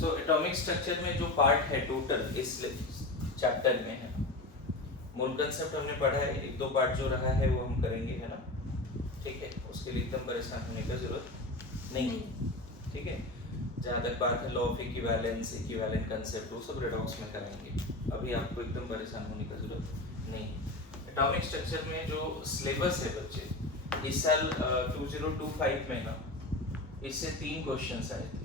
So atomic structure में जो part है टोटल इस चैप्टर में है, मूल कंसेप्ट हमने पढ़ा है, एक दो पार्ट जो रहा है वो हम करेंगे, है ना, ठीक है, उसके लिए एकदम परेशान होने का जरूरत नहीं, ठीक है। जहाँ तक बात है law of equivalence, equivalent concept, वो सब रेडॉक्स में करेंगे, अभी आपको एकदम परेशान होने का जरूरत नहीं। एटॉमिक स्ट्रक्चर में जो सिलेबस है बच्चे, इस साल 2025 में ना इससे 3 क्वेश्चंस आए थे,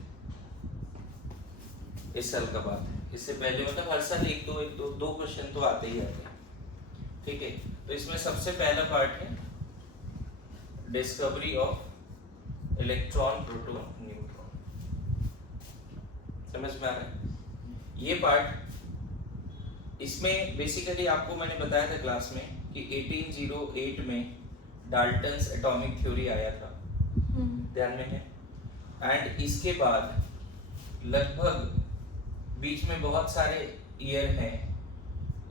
इस साल का बात है, इससे पहले मतलब हर साल एक दो क्वेश्चन तो आते ही आते हैं, ठीक है। तो इसमें सबसे पहला पार्ट है discovery of electron, proton, neutron, समझ में आ रहा है ये पार्ट। इसमें बेसिकली आपको मैंने बताया था क्लास में कि 1808 में डाल्टन्स एटॉमिक थ्योरी आया था, ध्यान में है, एंड इसके बाद लगभग बीच में बहुत सारे ईयर हैं,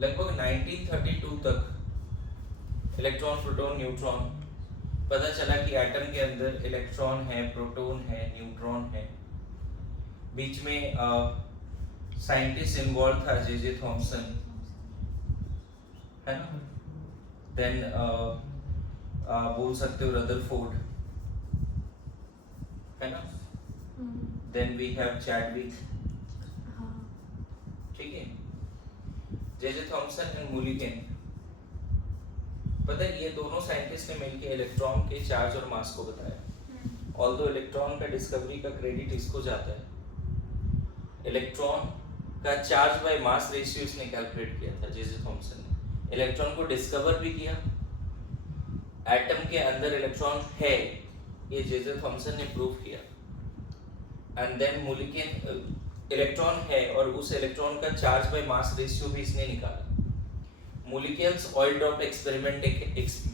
लगभग 1932 तक इलेक्ट्रॉन, प्रोटॉन, न्यूट्रॉन, पता चला कि एटम के अंदर इलेक्ट्रॉन है, प्रोटॉन है, न्यूट्रॉन है। बीच में साइंटिस्ट इन्वॉल्व था जे थॉमसन, है ना, देन बोल सकते हो रदरफोर्ड, है ना, देन वी हैव चैडविक, ठीक है, जे थॉमसन एंड मुलिगन। पता है ये दोनों साइंटिस्ट ने मिलकर इलेक्ट्रॉन के चार्ज और मास को बताया, ऑल्दो इलेक्ट्रॉन का डिस्कवरी का क्रेडिट इसको जाता है, इलेक्ट्रॉन का चार्ज बाय मास रेशियो इसने कैलकुलेट किया था जे थॉमसन ने, इलेक्ट्रॉन को डिस्कवर भी किया, एटम के अंदर इलेक्ट्रॉन है ये जे थॉमसन ने प्रूव किया, एंड देन मुलिगन इलेक्ट्रॉन है और उस इलेक्ट्रॉन का चार्ज बाय मास रेशियो भी इसने निकाला। मुलिगन्स ऑयल ड्रॉप एक्सपेरिमेंट एक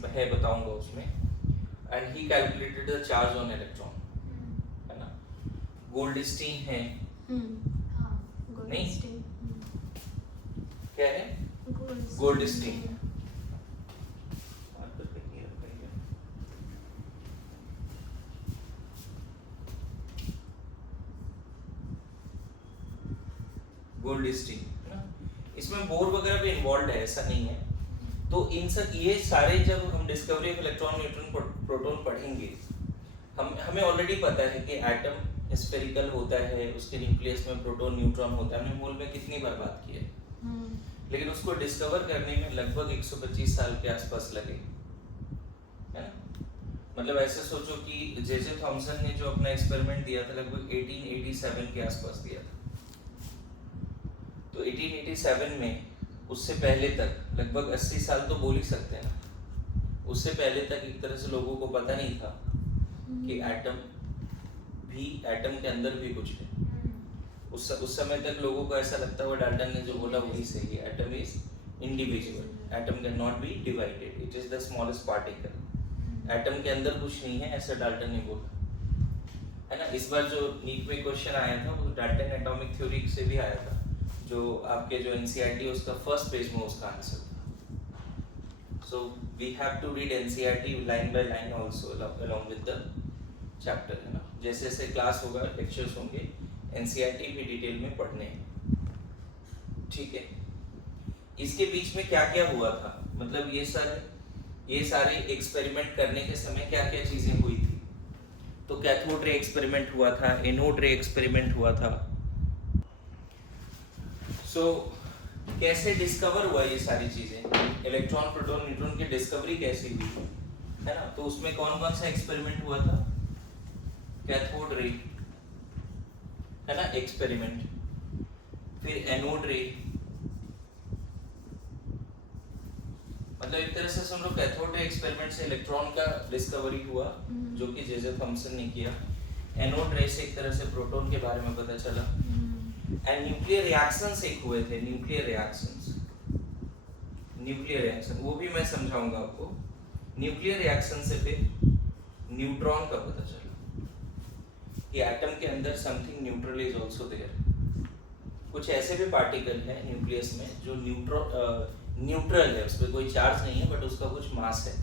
है, बताऊंगा उसमें, and he calculated the charge on electron, है ना। गोल्डस्टीन है, नहीं क्या है, गोल्डस्टीन, गोल्डस्टीन, इसमें बोर वगैरह भी इन्वॉल्व है, ऐसा नहीं है। तो इन सब ये सारे जब हम discovery of electron, neutron, proton पढ़ेंगे, हमें ऑलरेडी पता है कि एटम स्फेरिकल होता है, उसके न्यूक्लियस में प्रोटॉन, न्यूट्रॉन होता है, हमने मूल में कितनी बार बात की है, लेकिन उसको डिस्कवर करने में लगभग 125 साल के आसपास लगे, है ना। मतलब ऐसे सोचो कि जे थॉमसन ने जो अपना एक्सपेरिमेंट दिया था लगभग 1887 के आसपास दिया था, तो 1887 में उससे पहले तक लगभग 80 साल तो बोल ही सकते हैं ना, उससे पहले तक एक तरह से लोगों को पता नहीं था कि एटम के अंदर भी कुछ है। उस समय तक लोगों को ऐसा लगता हुआ डाल्टन ने जो बोला वही सही है, atom is individual, atom can not be divided, it is the smallest particle, atom के अंदर कुछ नहीं है, ऐसा डाल्टन ने बोला, है ना। इस बार जो नीट में क्वेश्चन आया था वो डाल्टन एटॉमिक थ्योरी से भी आया था, जो आपके जो एनसीईआरटी है उसका फर्स्ट पेज में उसका आंसर था। So we have to read NCERT line by line also along with the chapter, है ना। जैसे जैसे क्लास होगा, लेक्चर्स होंगे, एनसीईआरटी भी डिटेल में पढ़ने हैं, ठीक है। इसके बीच में क्या क्या हुआ था, मतलब ये सारे एक्सपेरिमेंट करने के समय क्या क्या चीजें हुई थी। तो कैथोड रे एक्सपेरिमेंट हुआ था, एनोड रे एक्सपेरिमेंट हुआ था। सो कैसे डिस्कवर हुआ ये सारी चीजें, इलेक्ट्रॉन, प्रोटॉन, न्यूट्रॉन की डिस्कवरी कैसे हुई, है ना। तो उसमें कौन कौन सा एक्सपेरिमेंट हुआ था, कैथोड रे, है ना, एक्सपेरिमेंट, फिर एनोड रे, मतलब एक तरह से समझो कैथोड रे एक्सपेरिमेंट से इलेक्ट्रॉन का डिस्कवरी हुआ जो कि जे थॉमसन ने किया, एनोड रे से एक तरह से प्रोटॉन के बारे में पता चला, एंड न्यूक्लियर रिएक्शंस एक हुए थे, न्यूक्लियर रिएक्शन वो भी मैं समझाऊंगा आपको। न्यूक्लियर रिएक्शन से फिर न्यूट्रॉन का पता चला कि एटम के अंदर something neutral is also there, कुछ ऐसे भी पार्टिकल है न्यूक्लियस में जो न्यूट्रल है, उस पर कोई चार्ज नहीं है बट उसका कुछ मास है।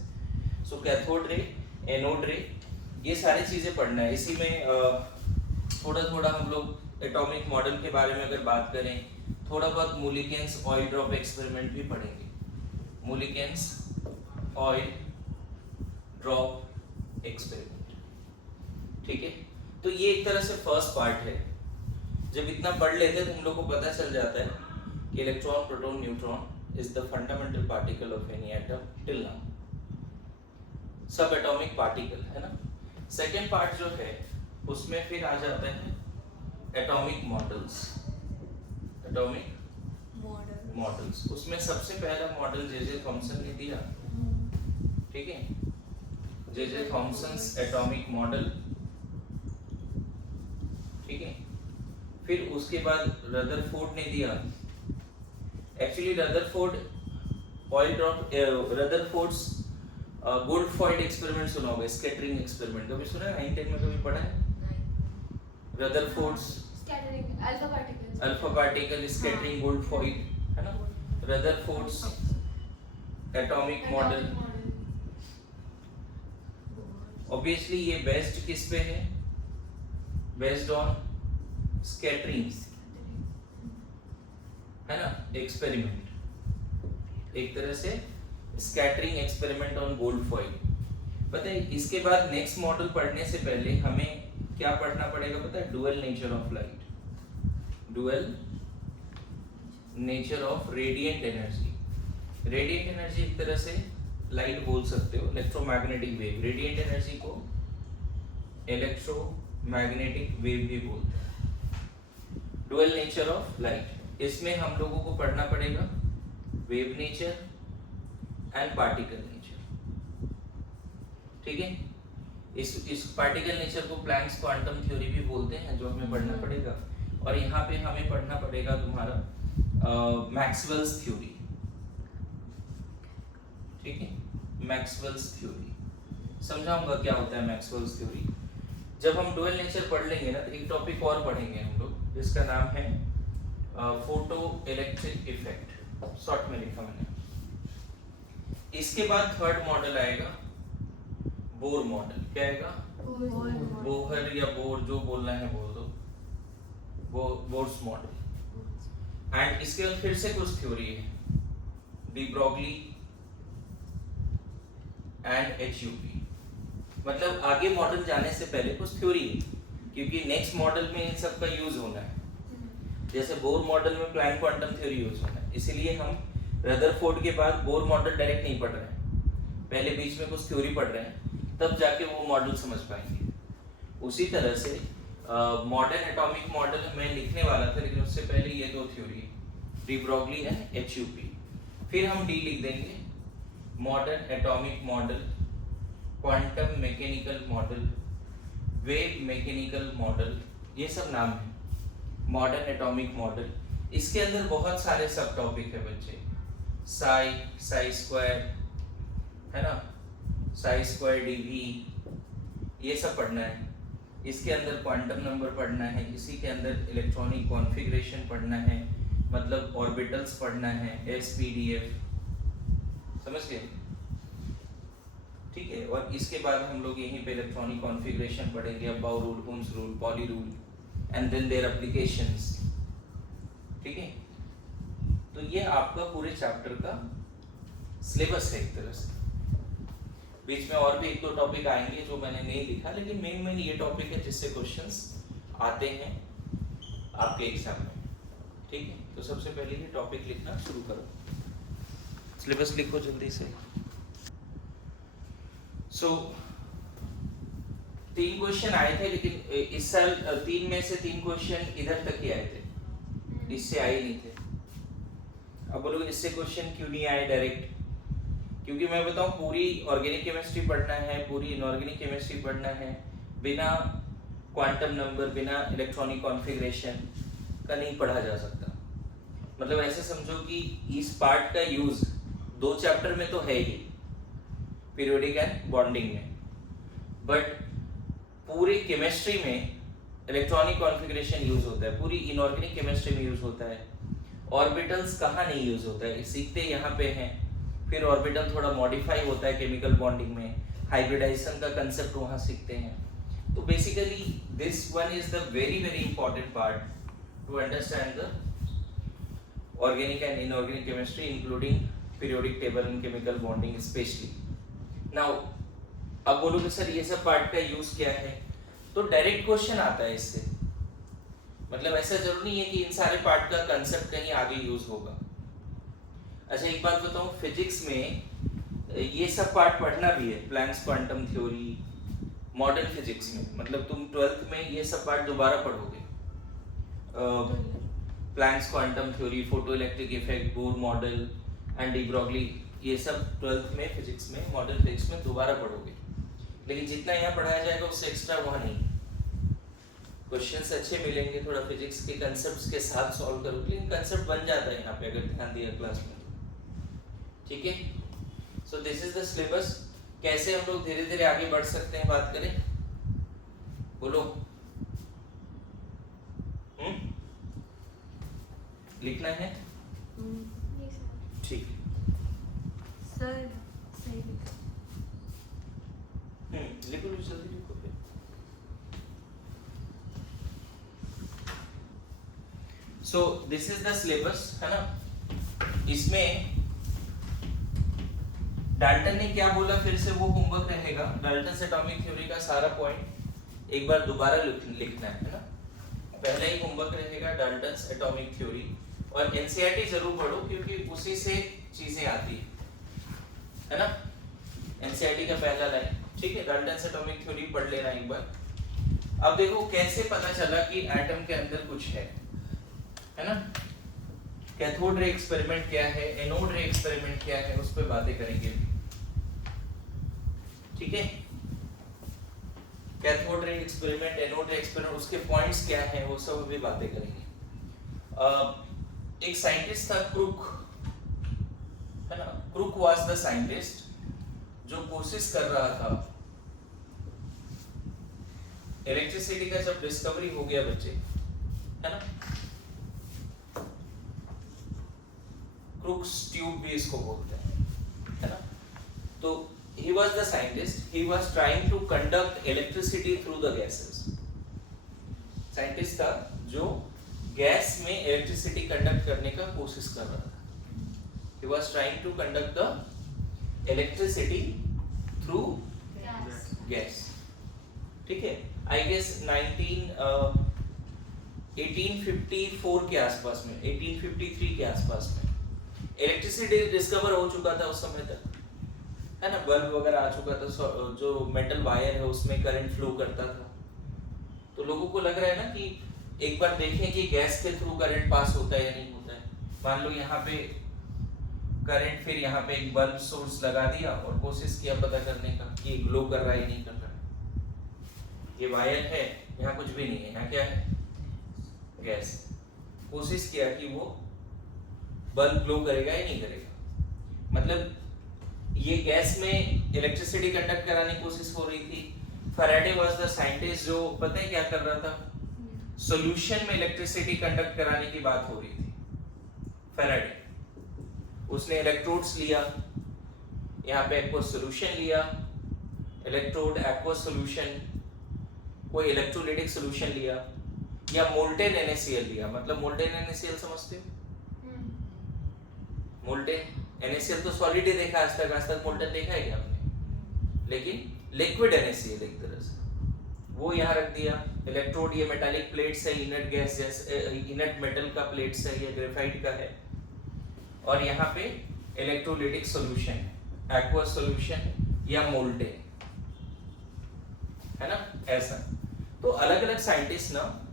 सो कैथोड रे, एनोड रे, ये सारी चीजें पढ़ना है। इसी में थोड़ा थोड़ा हम लोग एटॉमिक मॉडल के बारे में अगर बात करें, थोड़ा बहुत मुलिकेंस ऑयल ड्रॉप एक्सपेरिमेंट भी पढ़ेंगे। मुलिकेंस ऑयल ड्रॉप एक्सपेरिमेंट, ठीक है। तो ये एक तरह से फर्स्ट पार्ट है। जब इतना पढ़ लेते हैं तो हम लोग को पता चल जाता है कि electron, proton, neutron is the fundamental particle of any atom till now, सब एटॉमिक पार्टिकल है ना। सेकेंड पार्ट जो है उसमें फिर आ जाता है एटॉमिक मॉडल्स। एटॉमिक मॉडल्स, उसमें सबसे पहला मॉडल जे थॉमसन ने दिया, ठीक है, जे थॉमसन्स एटॉमिक मॉडल, ठीक है। फिर उसके बाद रदरफोर्ड ने दिया। Actually Rutherford oil drop, Rutherford's gold foil experiment सुना होगा, स्कैटरिंग एक्सपेरिमेंट कभी सुना है? 9-10 में कभी पढ़ा है? Rutherford's scattering alpha particle scattering gold foil, है ना। रदरफोर्ड्स एटॉमिक मॉडल, ऑब्वियसली ये बेस्ड किस पे है? बेस्ड ऑन स्कैटरिंग, है ना, एक्सपेरिमेंट, एक तरह से scattering experiment on gold foil. पता है इसके बाद नेक्स्ट मॉडल पढ़ने से पहले हमें क्या पढ़ना पड़ेगा पता है? Dual nature of light, dual nature of radiant energy. Radiant energy एक तरह से लाइट बोल सकते हो, इलेक्ट्रोमैग्नेटिक वेव। रेडिएंट एनर्जी को इलेक्ट्रोमैग्नेटिक वेव भी बोलते हैं। डुअल नेचर ऑफ लाइट, इसमें हम लोगों को पढ़ना पड़ेगा wave nature and particle nature, ठीक है। इस पार्टिकल नेचर को प्लैंक्स क्वांटम थ्योरी भी बोलते हैं, जो हमें पढ़ना पड़ेगा। और यहाँ पे हमें पढ़ना पड़ेगा तुम्हारा मैक्सवेल्स थ्योरी, ठीक है। मैक्सवेल्स थ्योरी समझाऊंगा क्या होता है मैक्सवेल्स थ्योरी। जब हम डुअल नेचर पढ़ लेंगे ना तो एक टॉपिक और पढ़ेंगे हम लोग, जिसका नाम है फोटो इलेक्ट्रिक इफेक्ट, शॉर्ट में लिखा मैंने। इसके बाद थर्ड मॉडल आएगा बोर मॉडल। क्या आएगा? बोहर या बोर, जो बोलना है बोल दो, बोर्स मॉडल। एंड इसके बाद फिर से कुछ थ्योरी है, डी ब्रॉगली एंड एचयूपी। मतलब आगे मॉडल जाने से पहले कुछ थ्योरी है, क्योंकि नेक्स्ट मॉडल में इन सब का यूज होना है। जैसे बोर मॉडल में प्लैंक क्वांटम थ्योरी यूज होना है, इसीलिए हम रदरफोर्ड के बाद बोर मॉडल डायरेक्ट नहीं पढ़ रहे हैं, पहले बीच में कुछ थ्योरी पढ़ रहे हैं, तब जाके वो मॉडल समझ पाएंगे। उसी तरह से मॉडर्न एटॉमिक मॉडल मैं लिखने वाला था, लेकिन उससे पहले ये दो थ्योरी, डी ब्रॉगली एंड एचयूपी। फिर हम डी लिख देंगे, modern atomic model, quantum mechanical model, wave mechanical model, ये सब नाम है मॉडर्न एटॉमिक मॉडल। इसके अंदर बहुत सारे सब टॉपिक है बच्चे, साई, साई स्क्वायर, है ना, साई स्क्वायर डीवी, ये सब पढ़ना है। इसके अंदर क्वांटम नंबर पढ़ना है, इसी के अंदर इलेक्ट्रॉनिक कॉन्फ़िगरेशन पढ़ना है, मतलब ऑर्बिटल्स पढ़ना है, एसपीडीएफ, समझ गए? ठीक है। और इसके बाद हम लोग यहीं पे इलेक्ट्रॉनिक कॉन्फ़िगरेशन पढ़ेंगे, Aufbau rule, ohm's rule, Pauli rule and then there applications, ठीक है। तो ये आपका पूरे चैप्टर का सिलेबस है एक तरह से। बीच में और भी एक दो टॉपिक आएंगे जो मैंने नहीं लिखा, लेकिन मेन ये टॉपिक है जिससे क्वेश्चंस आते हैं आपके एग्जाम में, ठीक है। तो सबसे पहले ये टॉपिक लिखना शुरू करो, सिलेबस लिखो जल्दी से। सो 3 क्वेश्चन आए थे, लेकिन इस साल 3 में से 3 क्वेश्चन इधर तक ही आए थे, इससे आए नहीं थे। अब बोलोगे इससे क्वेश्चन क्यों नहीं आए डायरेक्ट? क्योंकि मैं बताऊं, पूरी ऑर्गेनिक केमिस्ट्री पढ़ना है, पूरी इनऑर्गेनिक केमिस्ट्री पढ़ना है, बिना क्वांटम नंबर, बिना इलेक्ट्रॉनिक कॉन्फ़िगरेशन का नहीं पढ़ा जा सकता। मतलब ऐसे समझो कि इस पार्ट का यूज 2 चैप्टर में तो है ही, पीरियोडिक एंड बॉन्डिंग में, बट पूरी केमिस्ट्री में इलेक्ट्रॉनिक कॉन्फ़िगरेशन यूज होता है, पूरी इनऑर्गेनिक केमिस्ट्री में यूज होता है। ऑर्बिटल्स कहाँ नहीं यूज होता है, सीखते यहाँ पे हैं। फिर ऑर्बिटल थोड़ा मॉडिफाई होता है केमिकल बॉन्डिंग में, हाइब्रिडाइजेशन का कंसेप्ट वहाँ सीखते हैं। तो basically this one is the very very important part to understand the organic and inorganic chemistry including periodic table and chemical bonding especially. Now अब बोलोगे सर ये सब पार्ट का यूज क्या है, तो डायरेक्ट क्वेश्चन आता है इससे, मतलब ऐसा जरूर नहीं है कि इन सारे पार्ट का कंसेप्ट कहीं आगे यूज होगा। अच्छा एक बात बताऊं, फिजिक्स में ये सब पार्ट पढ़ना भी है, Planck's quantum theory, modern physics में, मतलब तुम 12th में ये सब पार्ट दोबारा पढ़ोगे, Planck's quantum theory, photoelectric effect, Bohr model and de Broglie, ये सब 12th में फिजिक्स में, मॉडर्न फिजिक्स में दोबारा पढ़ोगे, लेकिन जितना यहाँ पढ़ाया जाएगा उससे एक्स्ट्रा वहाँ नहीं। क्वेश्चंस अच्छे मिलेंगे, थोड़ा फिजिक्स के कंसेप्ट्स के साथ सॉल्व करोगे, लेकिन कंसेप्ट बन जाता है यहाँ पे अगर ध्यान दिया क्लास में, ठीक है। So this is the syllabus. कैसे हम लोग धीरे धीरे आगे बढ़ सकते हैं, बात करें, बोलो। लिखना है, ठीक सर सही लिखा। लिखो जल्दी लिखो फिर। So this is the syllabus, है ना। इसमें डाल्टन ने क्या बोला, फिर से वो होमवर्क रहेगा। डाल्टन एटॉमिक थ्योरी का सारा पॉइंट एक बार दोबारा लिखना है ना। पहला ही होमवर्क रहेगा डाल्टन एटॉमिक थ्योरी, और एनसीईआरटी जरूर पढ़ो क्योंकि उसी से चीजें आती है ना। एनसीईआरटी का पहला लाइन, ठीक है। डाल्टन एटॉमिक थ्योरी पढ़ लेना एक बार। अब देखो कैसे पता चला कि एटम के अंदर कुछ है ना। कैथोड रे एक्सपेरिमेंट क्या है, एनोड रे एक्सपेरिमेंट क्या है, उस पर बातें करेंगे, ठीक है। कैथोड रे एक्सपेरिमेंट, एनोड रे एक्सपेरिमेंट, उसके पॉइंट्स क्या हैं, वो सब भी बातें करेंगे। एक साइंटिस्ट था क्रुक, है ना। क्रुक वाज द साइंटिस्ट जो कोशिश कर रहा था, इलेक्ट्रिसिटी का जब डिस्कवरी हो गया बच्चे, है ना, क्रुक्स ट्यूब भी इसको बोलते हैं, है ना। तो he was the scientist, he was trying to conduct electricity through the gases. Scientist था जो गैस में इलेक्ट्रिसिटी कंडक्ट करने का कोशिश कर रहा था। he was trying to conduct the electricity through gas, ठीक है। I guess 1854 के आसपास में, 1853 के आसपास में इलेक्ट्रिसिटी डिस्कवर हो चुका था उस समय तक, है ना। बल्ब वगैरह आ चुका था, जो मेटल वायर है उसमें करंट फ्लो करता था। तो लोगों को लग रहा है ना कि एक बार देखें कि गैस के थ्रू करंट पास होता है या नहीं होता है। मान लो यहाँ पे करंट, फिर यहाँ पे एक बल्ब सोर्स लगा दिया और कोशिश किया पता करने का कि ग्लो कर रहा है नहीं कर रहा है। ये वायर है, यहाँ कुछ भी नहीं है, यहाँ क्या है, गैस। कोशिश किया कि वो बल्ब ग्लो करेगा या नहीं करेगा, मतलब ये गैस में इलेक्ट्रिसिटी कंडक्ट कराने की कोशिश हो रही थी। फैराडे वाज द साइंटिस्ट जो पता है क्या कर रहा था, सॉल्यूशन में इलेक्ट्रिसिटी कंडक्ट कराने की बात हो रही थी। फैराडे उसने इलेक्ट्रोड्स लिया, यहाँ पे एक्वस सॉल्यूशन लिया, इलेक्ट्रोड एक्वस सॉल्यूशन, कोई इलेक्ट्रोलाइटिक सॉल्यूशन लिया, या मोल्टेन NaCl लिया। मतलब मोल्टेन NaCl समझते हो, मोल्टेन NaCl तो सॉलिड ही देखा आज तक मोल्टेन देखा है क्या आपने, लेकिन लिक्विड NaCl एक तरह से, वो यहाँ रख दिया। इलेक्ट्रोड, ये मेटालिक प्लेट्स है, इनर्ट गैस जैसे इनर्ट मेटल का प्लेट्स है, ये ग्रेफाइट का है, और यहाँ पे इलेक्ट्रोलाइटिक सॉल्यूशन, एक्वस सॉल्यूशन या मोल्टेन, है ना, ऐसा। तो अलग अलग साइंटिस्ट ना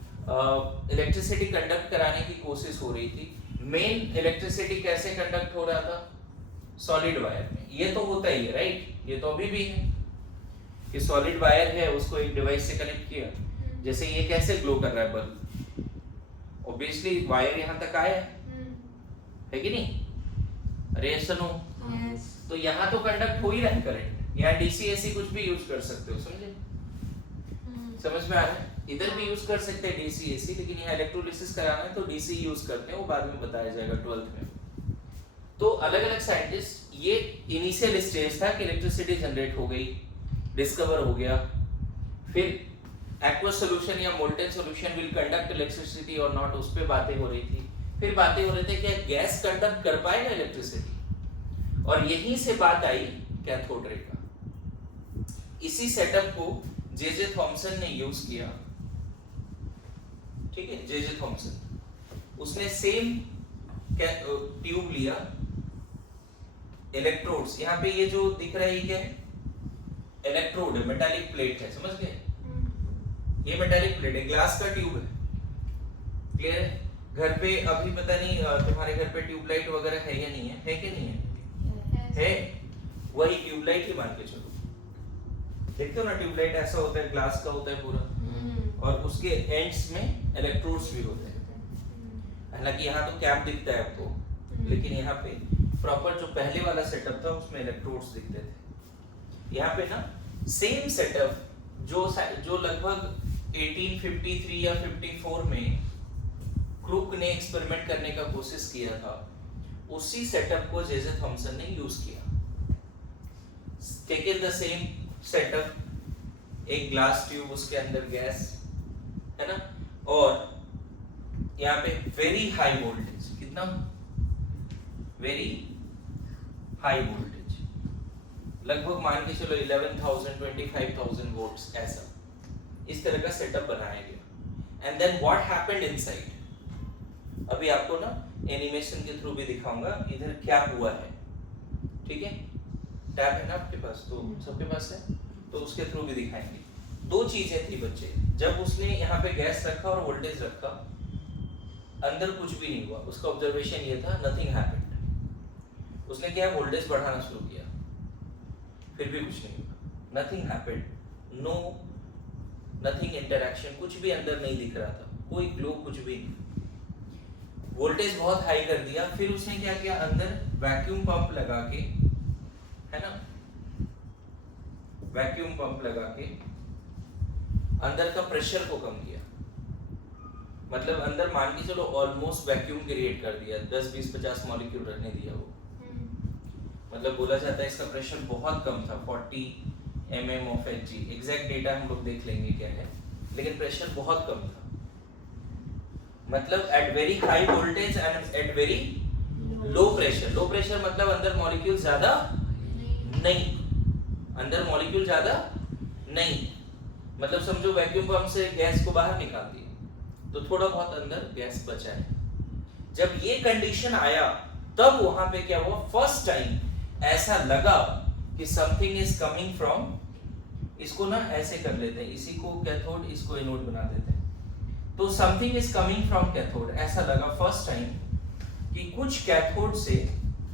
इलेक्ट्रिसिटी कंडक्ट कराने की कोशिश हो रही थी। मेन इलेक्ट्रिसिटी कैसे कंडक्ट हो रहा था, सॉलिड वायर में। ये तो होता ही है, राइट, ये तो अभी भी है कि सॉलिड वायर है, उसको एक डिवाइस से कनेक्ट किया। जैसे ये कैसे ग्लो कर रहा है बल्ब, ऑब्वियसली वायर यहाँ तक आया है कि नहीं, अरे सुनो, तो यहाँ तो कंडक्ट हो ही रहा है करंट। यहाँ डीसी एसी कुछ भी यूज कर सकते हो, समझे, समझ में आ रहा है। इधर भी यूज कर सकते हैं डीसी एसी, लेकिन यहाँ इलेक्ट्रोलिसिस कराना है तो डीसी यूज करते हैं, वो बाद में बताया जाएगा 12th में। तो अलग अलग साइंटिस्ट, ये इनिशियल स्टेज था कि इलेक्ट्रिसिटी जनरेट हो गई, डिस्कवर हो गया, फिर एक्वस सॉल्यूशन या molten solution will conduct electricity और नॉट, उस पे बातें हो रही थी। फिर बातें हो रहे थे कि गैस कंडक्ट कर पाएगा इलेक्ट्रिसिटी, और यहीं से बात आई कैथोड रे का। इसी सेटअप को जे थॉमसन ने यूज किया, ठीक है। जे थॉमसन, उसने सेम ट्यूब लिया, इलेक्ट्रोड्स, यहाँ पे ये जो दिख रहा है क्या है, इलेक्ट्रोड है, मेटालिक प्लेट है, समझ गए, ये मेटालिक प्लेट है, ग्लास का ट्यूब है, क्लियर है। घर पे अभी पता नहीं तुम्हारे घर पे ट्यूबलाइट वगैरह है या नहीं है कि नहीं है? वही ट्यूबलाइट ही मान के चलो, देखते हो ना ट्यूबलाइट ऐसा होता है, ग्लास का होता है पूरा, और उसके एंड्स में इलेक्ट्रोड्स भी होते हैं। हालांकि यहाँ तो कैप दिखता है आपको, लेकिन यहाँ पे प्रॉपर जो पहले वाला सेटअप था उसमें इलेक्ट्रोड्स दिखते थे। यहाँ पे ना सेम सेटअप जो लगभग 1853 या 54 में क्रूक ने एक्सपेरिमेंट करने का कोशिश किया था, उसी सेटअप को जे थॉमसन ने यूज किया। टेक द सेम सेटअप, एक ग्लास ट्यूब, उसके अंदर गैस है ना, और यहाँ पे वेरी हाई वोल्टेज, कितना वेरी हाई वोल्टेज, लगभग मान के चलो 11,000 25,000 वोल्ट्स, ऐसा इस तरह का सेटअप बनाया गया। And then what happened inside, अभी आपको ना एनिमेशन के थ्रू भी दिखाऊंगा इधर क्या हुआ है, ठीक है। टैब है ना आपके पास, तो सबके पास है, तो उसके थ्रू भी दिखाएंगे। दो चीजें थी बच्चे, जब उसने यहाँ पे गैस रखा और वोल्टेज रखा, अंदर कुछ भी नहीं हुआ, उसका ऑब्जर्वेशन ये था, नथिंग हैपेंड। उसने क्या, वोल्टेज बढ़ाना शुरू किया, फिर भी कुछ नहीं हुआ, nothing happened, no nothing interaction, कुछ भी अंदर नहीं दिख रहा था, कोई ग्लो, कुछ भी नहीं। वोल्टेज बहुत हाई कर दिया, फिर उसने क्या किया, अंदर वैक्यूम पंप लगा के, है ना, वैक्यूम पंप लगा के अंदर का प्रेशर को कम किया, मतलब अंदर मान के चलो ऑलमोस्ट वैक्यूम क्रिएट कर दिया, 10 20 50 मॉलिक्यूल रहने दिया वो, मतलब बोला जाता है इसका प्रेशर बहुत कम था, 40 mm of Hg, exact data हम लोग देख लेंगे क्या है, लेकिन प्रेशर बहुत कम था, मतलब at very high voltage and at very low pressure. Low pressure मतलब अंदर मॉलिक्यूल ज्यादा नहीं, अंदर मॉलिक्यूल ज्यादा नहीं, मतलब समझो वैक्यूम पंप से गैस को बाहर निकाल दिया तो थोड़ा बहुत अंदर गैस बचा है। जब ये कंडीशन आया तब वहां पे क्या हुआ, फर्स्ट टाइम ऐसा लगा कि समथिंग इज कमिंग फ्रॉम, इसको ना ऐसे कर लेते हैं, इसी को कैथोड, इसको एनोड बना देते हैं, तो something is coming from cathode, ऐसा लगा फर्स्ट टाइम कि कुछ कैथोड से,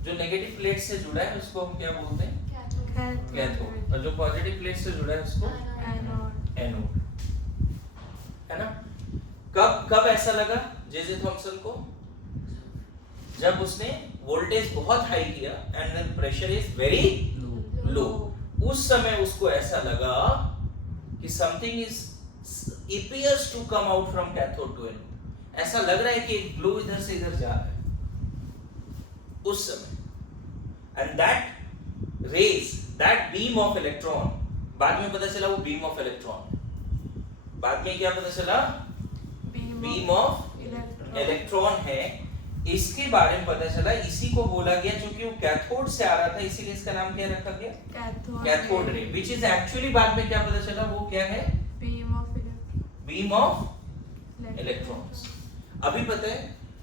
जो नेगेटिव प्लेट से जुड़ा है उसको हम क्या बोलते हैं, कैथोड, और जो पॉजिटिव प्लेट से जुड़ा है उसको एनोड, है ना। कब ऐसा लगा जे थॉमसन को, जब उसने वोल्टेज बहुत हाई किया and then pressure is very low, उस समय उसको ऐसा लगा कि something is appears to come out from cathode to anode, ऐसा लग रहा है कि एक ग्लो इधर से इधर जा रहा है उस समय। And that rays, that beam of electron, बाद में पता चला वो बीम ऑफ इलेक्ट्रॉन, बाद में क्या पता चला, बीम ऑफ इलेक्ट्रॉन है, इसके बारे में पता चला, इसी को बोला गया, क्योंकि वो कैथोड से आ रहा था इसीलिए इसका नाम क्या रखा गया, cathode ray, which is actually बाद में क्या पता चला वो क्या है, बीम ऑफ इलेक्ट्रॉन्स। अभी पता है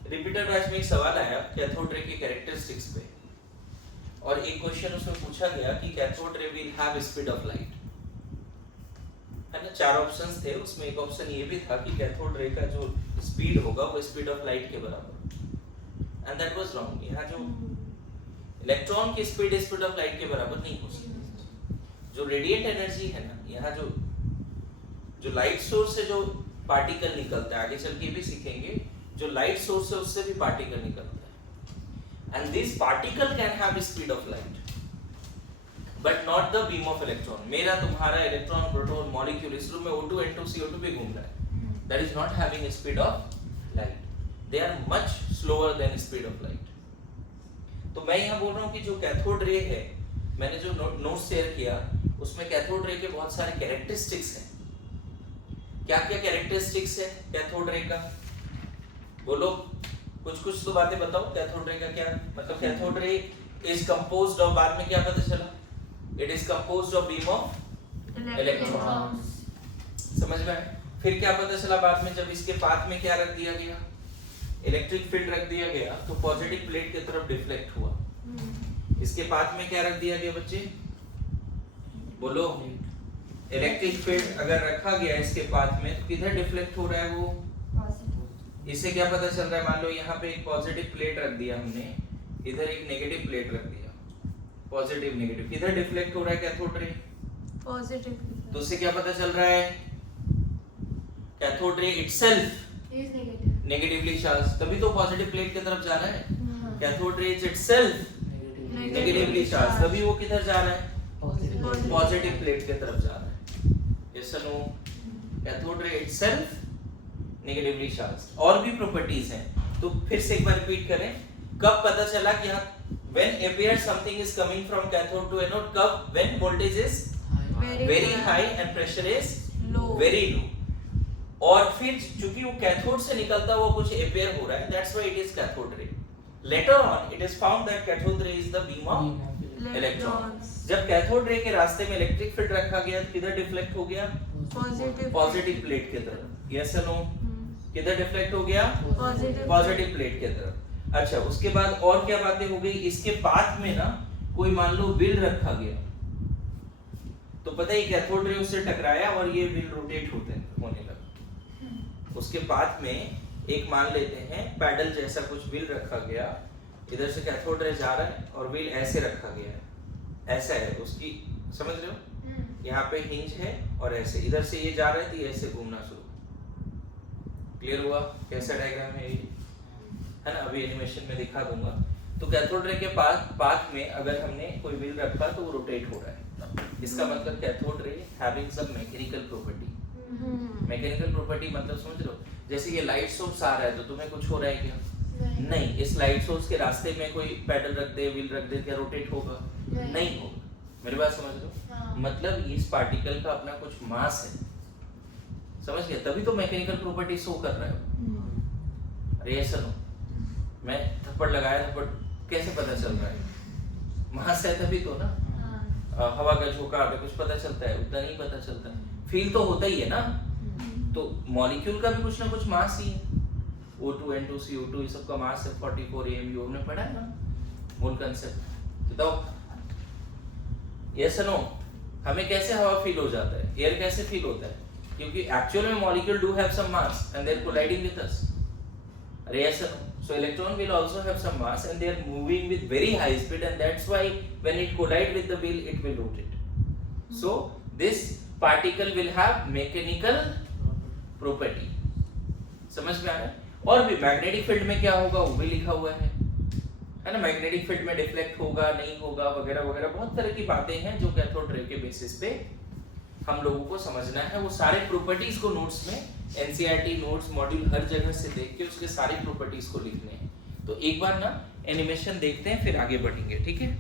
रिपीटेड बैच में एक सवाल आया कैथोड रे के कैरेक्टरिस्टिक्स पे, और एक क्वेश्चन उसमें पूछा गया कि cathode ray will have speed of light, है ना, 4 ऑप्शंस थे, उसमें एक ऑप्शन ये भी था कि कैथोड रे का जो स्पीड होगा वो स्पीड ऑफ लाइट के बराबर, एंड दैट वाज रॉन्ग। यहाँ जो इलेक्ट्रॉन की स्पीड ऑफ लाइट के बराबर नहीं हो सकती, जो रेडिएट एनर्जी है ना, यहाँ जो लाइट सोर्स से जो पार्टिकल निकलता है, आगे चल के भी सीखेंगे, जो लाइट सोर्स है उससे भी पार्टिकल निकलता है, and this particle can have speed of light but not the beam of electron. मेरा तुम्हारा इलेक्ट्रॉन, प्रोटॉन, मॉलिक्यूल इस रूम में O2 N2 CO2 भी घूम रहा है, that is not having speed of light, they are much slower than speed of light. तो मैं यहाँ बोल रहा हूँ कि जो कैथोड रे है, मैंने जो नोट शेयर किया उसमें कैथोड रे के बहुत सारे कैरेक्टरिस्टिक्स हैं, क्या क्या कैरेक्टरिस्टिक्स है कैथोड रे का, बोलो कुछ कुछ तो बातें बताओ। कैथोड रे का क्या मतलब, कैथोड रे इज कंपोज्ड ऑफ, बाद में क्या पता चला, it is composed of beam of electrons. समझ में आया? फिर क्या पता चला बाद में, जब इसके पाथ में क्या रख दिया गया, इलेक्ट्रिक फील्ड रख दिया गया, तो पॉजिटिव प्लेट की तरफ डिफ्लेक्ट हुआ। इसके पाथ में क्या रख दिया गया बच्चे, बोलो, इलेक्ट्रिक फील्ड अगर रखा गया इसके पाथ में तो किधर डिफ्लेक्ट हो रहा है वो, इससे क्या पता चल रहा है, मान लो यहाँ पे एक पॉजिटिव प्लेट रख दिया हमने, इधर एक नेगेटिव प्लेट रख दिया, पॉजिटिव नेगेटिव, किधर डिफ्लेक्ट हो रहा है कैथोड रे, पॉजिटिव। तो उससे क्या पता चल रहा है, cathode ray itself is negative, negatively charge, तभी तो पॉजिटिव प्लेट की तरफ जा रहा है। Cathode ray itself negatively charge, तभी वो किधर जा रहा है, पॉजिटिव प्लेट की तरफ जा रहा है। यस और no, cathode ray itself negatively charge. और भी प्रॉपर्टीज हैं, तो फिर से एक बार रिपीट करें, कब पता चला कि हाँ when appears something is coming from cathode to anode, कब, when voltage is very high and pressure is very low, और फिर चूंकि वो कैथोड से निकलता हुआ कुछ appear हो रहा है, that's why it is cathode ray. Later on it is found that cathode ray is the beam of electron. जब कैथोड रे के रास्ते में इलेक्ट्रिक फील्ड रखा गया तो किधर डिफ्लेक्ट हो गया, पॉजिटिव प्लेट की तरफ। यस और नो, किधर डिफ्लेक्ट हो गया, पॉजिटिव प्लेट की तरफ। अच्छा, उसके बाद और क्या बातें हो गई, इसके पाथ में ना कोई मान लो व्हील रखा गया, तो पता ही कैथोड रे उससे टकराया और ये व्हील रोटेट होने लगा। उसके पाथ में एक मान लेते हैं पैडल जैसा कुछ व्हील रखा गया, इधर से कैथोड रे जा रहा है और व्हील ऐसे रखा गया है, ऐसा है उसकी, समझ रहे हो, यहाँ पे हिंज है और ऐसे इधर से ये जा रहा है तो ये ऐसे घूमना शुरू। क्लियर हुआ कैसा डायग्राम है ये, है ना? अभी एनिमेशन में दिखा दूंगा। तो कैथोड रे के पाथ में अगर हमने कोई व्हील रखा तो वो रोटेट हो रहा है, इसका मतलब cathode ray having some mechanical property. Mechanical property मतलब समझ लो, जैसे ये लाइट सोर्स आ रहा है तो तुम्हें कुछ हो रहा है क्या, नहीं। इस लाइट सोर्स के रास्ते में कोई पैडल रख दे, व्हील रख दे, क्या रोटेट होगा, नहीं होगा। मेरी बात समझ लो, मतलब इस पार्टिकल का अपना कुछ मास है, समझ गए, तभी तो मैकेनिकल प्रॉपर्टी शो कर रहा है। अरे ऐसा नो, मैं थप्पड़ लगाया, थप्पड़ कैसे पता चल रहा है, मास है तभी तो ना। हवा का झोंका आता कुछ पता चलता है, उतना नहीं पता चलता, फील तो होता ही है ना। तो मॉलिक्यूल का भी कुछ ना कुछ मास ही है, O2 N2 CO2 ये सब का मास है 44 AMU, हमने पढ़ा है ना मोल कांसेप्ट। बताओ यस नो, हमें कैसे हवा फील हो जाता है, एयर कैसे फील होता है, क्योंकि एक्चुअल में molecule do have some mass and they are colliding with us. अरे yes no, so electron will also have some mass and they are moving with very high speed, and that's why when it collide with the wheel it will rotate. So this particle will have mechanical property. समझ में आ रहा है? और भी magnetic field में क्या होगा वो भी लिखा हुआ है ना, मैग्नेटिक फील्ड में डिफ्लेक्ट होगा नहीं होगा वगैरह वगैरह, बहुत तरह की बातें हैं जो कैथोड रे के बेसिस पे हम लोगों को समझना है। वो सारे प्रॉपर्टीज को नोट्स में, एनसीईआरटी नोट्स मॉड्यूल हर जगह से देख के उसके सारी प्रॉपर्टीज को लिखने हैं। तो एक बार ना एनिमेशन देखते हैं फिर आगे बढ़ेंगे, ठीक है।